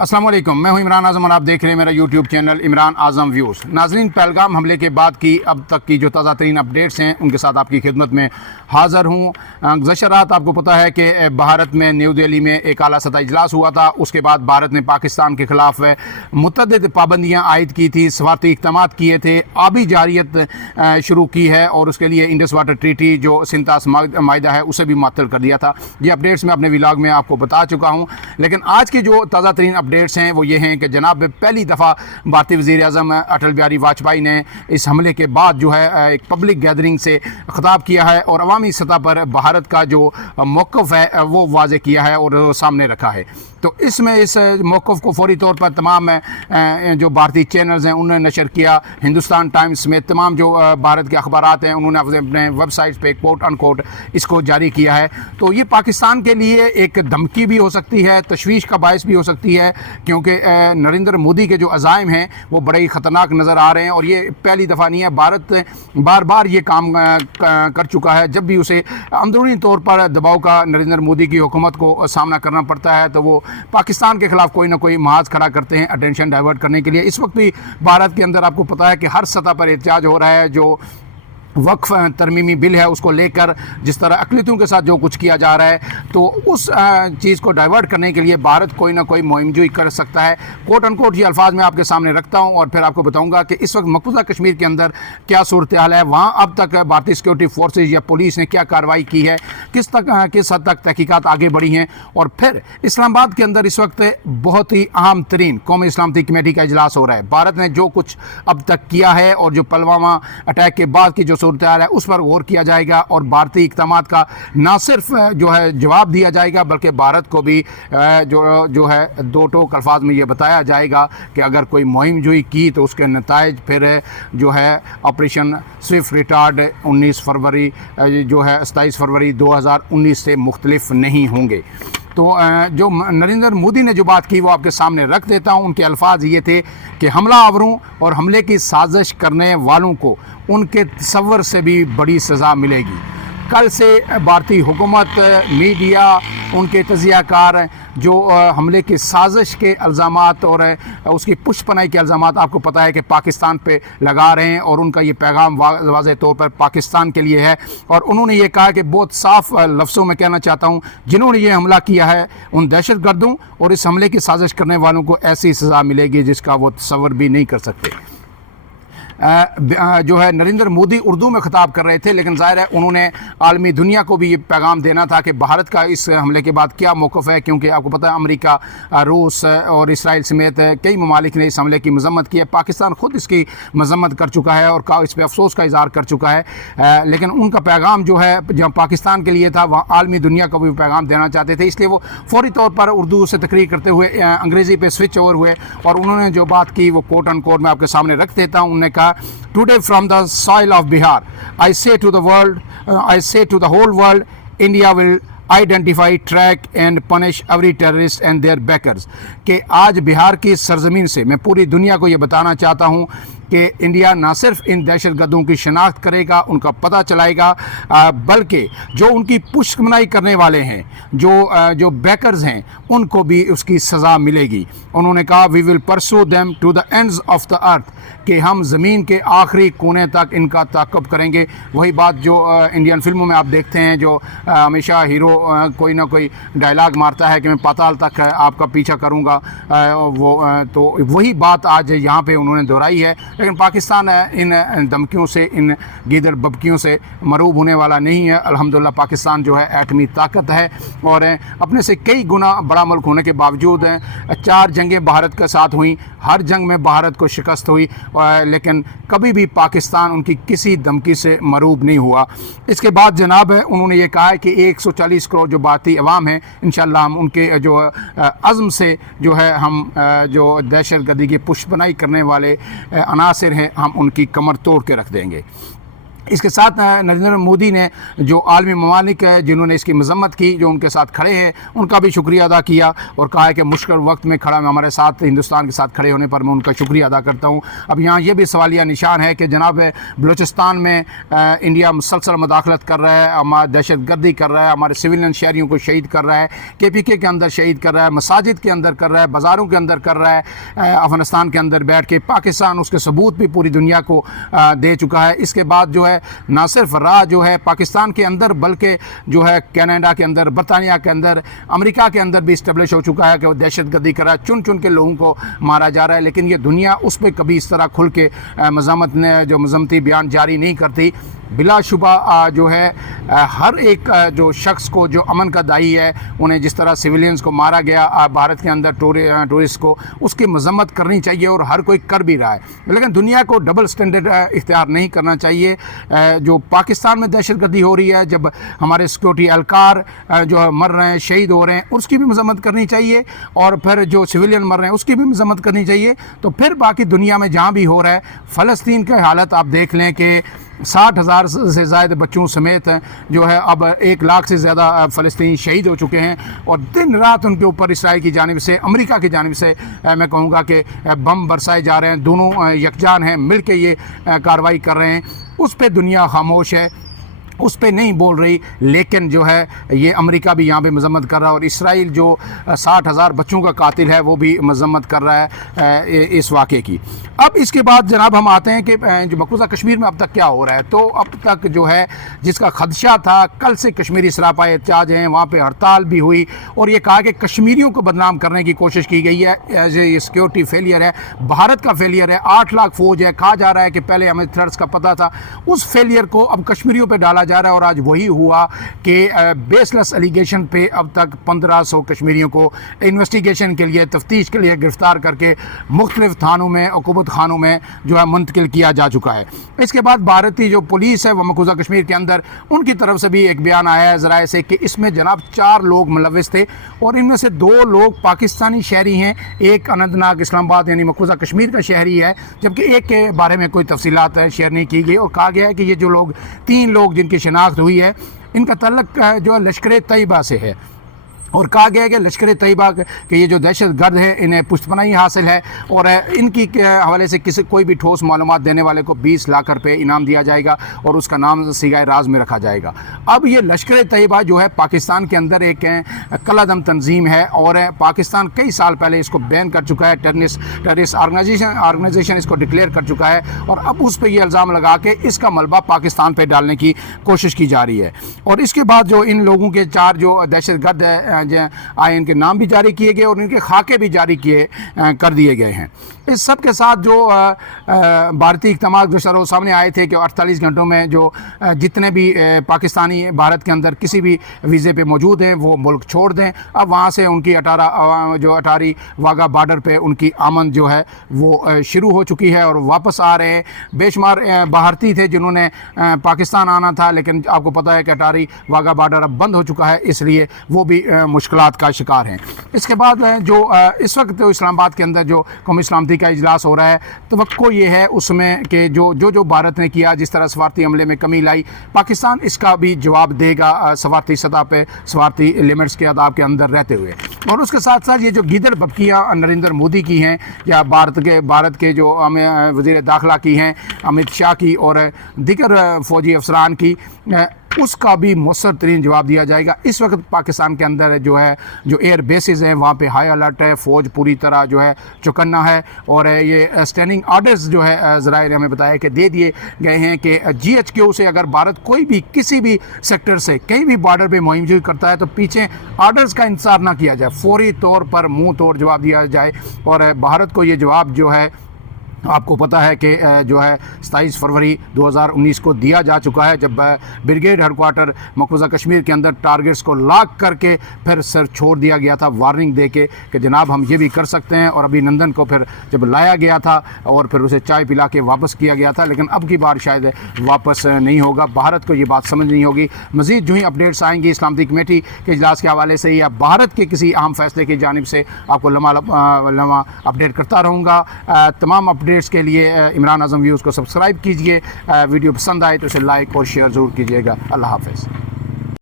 السلام علیکم، میں ہوں عمران اعظم اور آپ دیکھ رہے ہیں میرا یوٹیوب چینل عمران اعظم ویوز۔ ناظرین، پہلگام حملے کے بعد کی اب تک کی جو تازہ ترین اپڈیٹس ہیں ان کے ساتھ آپ کی خدمت میں حاضر ہوں۔ گزشتہ رات آپ کو پتہ ہے کہ بھارت میں نیو دہلی میں ایک اعلیٰ سطح اجلاس ہوا تھا۔ اس کے بعد بھارت نے پاکستان کے خلاف متعدد پابندیاں عائد کی تھی، سفارتی اقدامات کیے تھے، آبی جارحیت شروع کی ہے اور اس کے لیے انڈس واٹر ٹریٹی جو سنتاس معاہدہ ہے اسے بھی معطل کر دیا تھا۔ یہ اپڈیٹس میں اپنے ولاگ میں آپ کو بتا چکا ہوں، لیکن آج کی جو تازہ ترین اپڈیٹس ہیں وہ یہ ہیں کہ جناب پہلی دفعہ بھارتی وزیر اعظم اٹل بہاری واجپئی نے اس حملے کے بعد جو ہے ایک پبلک گیدرنگ سے خطاب کیا ہے اور عوامی سطح پر بھارت کا جو موقف ہے وہ واضح کیا ہے اور سامنے رکھا ہے۔ تو اس میں اس موقف کو فوری طور پر تمام جو بھارتی چینلز ہیں انہوں نے نشر کیا۔ ہندوستان ٹائمز میں تمام جو بھارت کے اخبارات ہیں انہوں نے اپنے ویب سائٹس پہ کوٹ ان کوٹ اس کو جاری کیا ہے۔ تو یہ پاکستان کے لیے ایک دھمکی بھی ہو سکتی ہے، تشویش کا باعث بھی ہو سکتی ہے، کیونکہ نریندر مودی کے جو عزائم ہیں وہ بڑے ہی خطرناک نظر آ رہے ہیں اور یہ پہلی دفعہ نہیں ہے۔ بھارت بار بار یہ کام کر چکا ہے، جب بھی اسے اندرونی طور پر دباؤ کا نریندر مودی کی حکومت کو سامنا کرنا پڑتا ہے تو وہ پاکستان کے خلاف کوئی نہ کوئی محاذ کھڑا کرتے ہیں اٹینشن ڈائیورٹ کرنے کے لیے۔ اس وقت بھی بھارت کے اندر آپ کو پتہ ہے کہ ہر سطح پر احتجاج ہو رہا ہے، جو وقف ترمیمی بل ہے اس کو لے کر جس طرح اقلیتوں کے ساتھ جو کچھ کیا جا رہا ہے، تو اس چیز کو ڈائیورٹ کرنے کے لیے بھارت کوئی نہ کوئی مہم جوئی کر سکتا ہے۔ کوٹ ان کوٹ یہ الفاظ میں آپ کے سامنے رکھتا ہوں اور پھر آپ کو بتاؤں گا کہ اس وقت مقبوضہ کشمیر کے اندر کیا صورتحال ہے، وہاں اب تک بھارتی سیکورٹی فورسز یا پولیس نے کیا کارروائی کی ہے، کس حد تک تحقیقات آگے بڑھی ہیں، اور پھر اسلام آباد کے اندر اس وقت بہت ہی اہم ترین قومی سلامتی کمیٹی کا اجلاس ہو رہا ہے۔ بھارت نے جو کچھ اب تک کیا ہے اور جو پلوامہ اٹیک کے بعد کی جو صورتحال ہے اس پر غور کیا جائے گا اور بھارتی اقدامات کا نہ صرف جو ہے جواب دیا جائے گا بلکہ بھارت کو بھی جو ہے دو ٹوک الفاظ میں یہ بتایا جائے گا کہ اگر کوئی مہم جوئی کی تو اس کے نتائج پھر جو ہے آپریشن سوئفٹ ریٹارڈ 27 فروری 2019 سے مختلف نہیں ہوں گے۔ تو جو نریندر مودی نے جو بات کی وہ آپ کے سامنے رکھ دیتا ہوں۔ ان کے الفاظ یہ تھے کہ حملہ آوروں اور حملے کی سازش کرنے والوں کو ان کے تصور سے بھی بڑی سزا ملے گی۔ کل سے بھارتی حکومت، میڈیا، ان کے تجزیہ کار جو حملے کی سازش کے الزامات اور اس کی پشت پناہی کے الزامات آپ کو پتہ ہے کہ پاکستان پہ لگا رہے ہیں اور ان کا یہ پیغام واضح طور پر پاکستان کے لیے ہے، اور انہوں نے یہ کہا کہ بہت صاف لفظوں میں کہنا چاہتا ہوں جنہوں نے یہ حملہ کیا ہے ان دہشت گردوں اور اس حملے کی سازش کرنے والوں کو ایسی سزا ملے گی جس کا وہ تصور بھی نہیں کر سکتے۔ جو ہے نریندر مودی اردو میں خطاب کر رہے تھے، لیکن ظاہر ہے انہوں نے عالمی دنیا کو بھی یہ پیغام دینا تھا کہ بھارت کا اس حملے کے بعد کیا موقف ہے، کیونکہ آپ کو پتہ ہے امریکہ، روس اور اسرائیل سمیت کئی ممالک نے اس حملے کی مذمت کی ہے۔ پاکستان خود اس کی مذمت کر چکا ہے اور اس پہ افسوس کا اظہار کر چکا ہے، لیکن ان کا پیغام جو ہے جہاں پاکستان کے لیے تھا وہاں عالمی دنیا کو بھی پیغام دینا چاہتے تھے، اس لیے وہ فوری طور پر اردو سے تقریر کرتے ہوئے انگریزی پہ سوئچ اوور ہوئے اور انہوں نے جو بات کی وہ کوٹ ان کوٹ میں آپ کے سامنے رکھ دیتا ہوں۔ انہوں نے کہا Today from the soil of Bihar, I say to the whole world, India will identify, track and punish every terrorist and their backers۔ کہ آج بہار کی سرزمین سے میں پوری دنیا کو یہ بتانا چاہتا ہوں کہ انڈیا نہ صرف ان دہشت گردوں کی شناخت کرے گا، ان کا پتہ چلائے گا، بلکہ جو ان کی پشت پناہی کرنے والے ہیں، جو بیکرز ہیں، ان کو بھی اس کی سزا ملے گی۔ انہوں نے کہا we will pursue them to the ends of the earth، کہ ہم زمین کے آخری کونے تک ان کا تعاقب کریں گے۔ وہی بات جو انڈین فلموں میں آپ دیکھتے ہیں، جو ہمیشہ ہیرو کوئی نہ کوئی ڈائلاگ مارتا ہے کہ میں پاتال تک آپ کا پیچھا کروں گا، تو وہی بات آج یہاں پہ انہوں نے دہرائی ہے۔ لیکن پاکستان ان دھمکیوں سے، ان گیدڑ ببکیوں سے مروب ہونے والا نہیں ہے۔ الحمدللہ پاکستان جو ہے ایٹمی طاقت ہے اور اپنے سے کئی گنا بڑا ملک ہونے کے باوجود 4 جنگیں بھارت کے ساتھ ہوئیں، ہر جنگ میں بھارت کو شکست ہوئی، لیکن کبھی بھی پاکستان ان کی کسی دھمکی سے مروب نہیں ہوا۔ اس کے بعد جناب انہوں نے یہ کہا کہ 140 کروڑ جو بھارتی عوام ہیں، انشاءاللہ ہم ان کے جو عزم سے جو ہے ہم جو دہشت گردی کی پشت پناہی کرنے والے عناصر ہیں ہم ان کی کمر توڑ کے رکھ دیں گے۔ اس کے ساتھ نریندر مودی نے جو عالمی ممالک جنہوں نے اس کی مذمت کی، جو ان کے ساتھ کھڑے ہیں، ان کا بھی شکریہ ادا کیا اور کہا ہے کہ مشکل وقت میں کھڑا ہمارے ساتھ ہندوستان کے ساتھ کھڑے ہونے پر میں ان کا شکریہ ادا کرتا ہوں۔ اب یہاں یہ بھی سوالیہ نشان ہے کہ جناب بلوچستان میں انڈیا مسلسل مداخلت کر رہا ہے، ہمارا دہشت گردی کر رہا ہے، ہمارے سویلین شہریوں کو شہید کر رہا ہے، KPK کے اندر شہید کر رہا ہے، مساجد کے اندر کر رہا ہے، بازاروں کے اندر کر رہا ہے، افغانستان کے اندر بیٹھ کے پاکستان اس کے ثبوت بھی پوری دنیا کو دے چکا ہے۔ اس کے بعد جو ہے نہ صرف راہ جو ہے پاکستان کے اندر بلکہ جو ہے کینیڈا کے اندر، برطانیہ کے اندر، امریکہ کے اندر بھی اسٹیبلش ہو چکا ہے کہ وہ دہشت گردی کر رہا ہے، چن چن کے لوگوں کو مارا جا رہا ہے، لیکن یہ دنیا اس پہ کبھی اس طرح کھل کے مذمتی بیان جاری نہیں کرتی۔ بلا شبہ جو ہے ہر ایک جو شخص کو جو امن کا داعی ہے، انہیں جس طرح سویلینز کو مارا گیا بھارت کے اندر ٹورسٹ کو، اس کی مذمت کرنی چاہیے اور ہر کوئی کر بھی رہا ہے، لیکن دنیا کو ڈبل سٹینڈرڈ اختیار نہیں کرنا چاہیے۔ جو پاکستان میں دہشت گردی ہو رہی ہے، جب ہمارے سیکورٹی اہلکار جو مر رہے ہیں، شہید ہو رہے ہیں، اس کی بھی مذمت کرنی چاہیے، اور پھر جو سویلین مر رہے ہیں اس کی بھی مذمت کرنی چاہیے، تو پھر باقی دنیا میں جہاں بھی ہو رہا ہے۔ فلسطین کی حالت آپ دیکھ لیں کہ 60,000 سے زائد بچوں سمیت جو ہے اب 1 لاکھ سے زیادہ فلسطینی شہید ہو چکے ہیں، اور دن رات ان کے اوپر اسرائیل کی جانب سے، امریکہ کی جانب سے میں کہوں گا کہ بم برسائے جا رہے ہیں۔ دونوں یکجان ہیں، مل کے یہ کارروائی کر رہے ہیں۔ اس پہ دنیا خاموش ہے، اس پہ نہیں بول رہی، لیکن جو ہے یہ امریکہ بھی یہاں پہ مذمت کر رہا ہے، اور اسرائیل جو 60,000 بچوں کا قاتل ہے وہ بھی مذمت کر رہا ہے اس واقعے کی۔ اب اس کے بعد جناب ہم آتے ہیں کہ جو مقبوضہ کشمیر میں اب تک کیا ہو رہا ہے۔ تو اب تک جو ہے جس کا خدشہ تھا، کل سے کشمیری سراپا احتجاج ہیں، وہاں پہ ہڑتال بھی ہوئی، اور یہ کہا کہ کشمیریوں کو بدنام کرنے کی کوشش کی گئی ہے، یہ سیکیورٹی فیلئر ہے، بھارت کا فیلئر ہے، 8 لاکھ فوج ہے، کہا جا رہا ہے کہ پہلے ہمیں تھریٹس کا پتہ تھا، اس فیلئر کو اب کشمیریوں پہ ڈالا جا رہا ہے، اور آج وہی ہوا کہ بیس لیس الیگیشن پہ اب تک 1500 کشمیریوں کو انویسٹیگیشن کے لیے، تفتیش کے لیے گرفتار کر کے مختلف تھانوں میں، حکومت خانوں میں جو ہے منتقل کیا جا چکا ہے۔ اس کے بعد بھارتی جو پولیس ہے وہ مقبوضہ کشمیر کے اندر، ان کی طرف سے بھی ایک بیان آیا ہے ذرائع سے کہ اس میں جناب 4 لوگ ملوث تھے، اور ان میں سے 2 لوگ پاکستانی شہری ہیں، ایک اننت ناگ اسلام آباد یعنی مقبوضہ کشمیر کا شہری ہے، جبکہ ایک کے بارے میں کوئی تفصیلات شیئر نہیں کی گئی، اور کہا گیا ہے کہ یہ جو لوگ 3 لوگ جن کی شناخت ہوئی ہے، ان کا تعلق جو ہے لشکر طیبہ سے ہے، اور کہا گیا ہے کہ لشکر طیبہ کے یہ جو دہشت گرد ہیں انہیں پشت پناہی حاصل ہے، اور ان کی حوالے سے کوئی بھی ٹھوس معلومات دینے والے کو 20 لاکھ روپے انعام دیا جائے گا، اور اس کا نام سیگائے راز میں رکھا جائے گا۔ اب یہ لشکر طیبہ جو ہے پاکستان کے اندر ایک کالعدم تنظیم ہے، اور پاکستان کئی سال پہلے اس کو بین کر چکا ہے، ٹیررسٹ آرگنائزیشن اس کو ڈکلیئر کر چکا ہے، اور اب اس پہ یہ الزام لگا کے اس کا ملبہ پاکستان پہ ڈالنے کی کوشش کی جا رہی ہے۔ اور اس کے بعد جو ان لوگوں کے 4 جو دہشت گرد آئے، ان کے نام بھی جاری کیے گئے اور ان کے خاکے بھی جاری کر دیے گئے ہیں۔ اس سب کے ساتھ جو بھارتی اقدامات جو سر سامنے آئے تھے کہ 48 گھنٹوں میں جو جتنے بھی پاکستانی بھارت کے اندر کسی بھی ویزے پہ موجود ہیں وہ ملک چھوڑ دیں۔ اب وہاں سے ان کی اٹاری واگا بارڈر پہ ان کی آمد جو ہے وہ شروع ہو چکی ہے، اور واپس آ رہے ہیں۔ بے شمار بھارتی تھے جنہوں نے پاکستان آنا تھا، لیکن آپ کو پتہ ہے کہ اٹاری واگا بارڈر اب بند ہو چکا ہے، اس لیے وہ بھی مشکلات کا شکار ہیں۔ اس کے بعد جو اس وقت اسلام آباد کے اندر جو قومی سلامتی کا اجلاس ہو رہا ہے، توقع یہ ہے اس میں کہ جو بھارت نے کیا، جس طرح سفارتی عملے میں کمی لائی، پاکستان اس کا بھی جواب دے گا سفارتی سطح پہ، سفارتی لیمٹس کے آداب کے اندر رہتے ہوئے۔ اور اس کے ساتھ ساتھ یہ جو گیدڑ بھبکیاں نریندر مودی کی ہیں، یا بھارت کے جو وزیر داخلہ کی ہیں، امت شاہ کی، اور دیگر فوجی افسران کی، اس کا بھی مؤثر ترین جواب دیا جائے گا۔ اس وقت پاکستان کے اندر جو ایئر بیسز ہیں وہاں پہ ہائی الرٹ ہے، فوج پوری طرح جو ہے چوکنا ہے، اور یہ اسٹینڈنگ آرڈرز جو ہے ذرائع نے ہمیں بتایا کہ دے دیے گئے ہیں کہ GHQ سے اگر بھارت کوئی بھی کسی بھی سیکٹر سے کہیں بھی بارڈر پہ مہم جوئی کرتا ہے تو پیچھے آرڈرز کا انتظار نہ کیا جائے، فوری طور پر منہ توڑ جواب دیا جائے۔ اور بھارت کو یہ جواب جو ہے آپ کو پتہ ہے کہ جو ہے 27 فروری 2019 کو دیا جا چکا ہے، جب بریگیڈ ہیڈ کوارٹر مقبوضہ کشمیر کے اندر ٹارگٹس کو لاک کر کے پھر سر چھوڑ دیا گیا تھا، وارننگ دے کے کہ جناب ہم یہ بھی کر سکتے ہیں۔ اور ابھی نندن کو پھر جب لایا گیا تھا اور پھر اسے چائے پلا کے واپس کیا گیا تھا، لیکن اب کی بار شاید واپس نہیں ہوگا۔ بھارت کو یہ بات سمجھنی ہوگی۔ مزید جو ہی اپڈیٹس آئیں گی سلامتی کمیٹی کے اجلاس کے حوالے سے یا بھارت کے کسی اہم فیصلے کی جانب سے، آپ کو لمحہ اپڈیٹ کرتا رہوں گا۔ تمام اپڈیٹ اپڈیٹس کے لیے عمران اعظم ویوز کو سبسکرائب کیجیے. ویڈیو پسند آئے تو اسے لائک اور شیئر ضرور کیجیے گا. اللہ حافظ.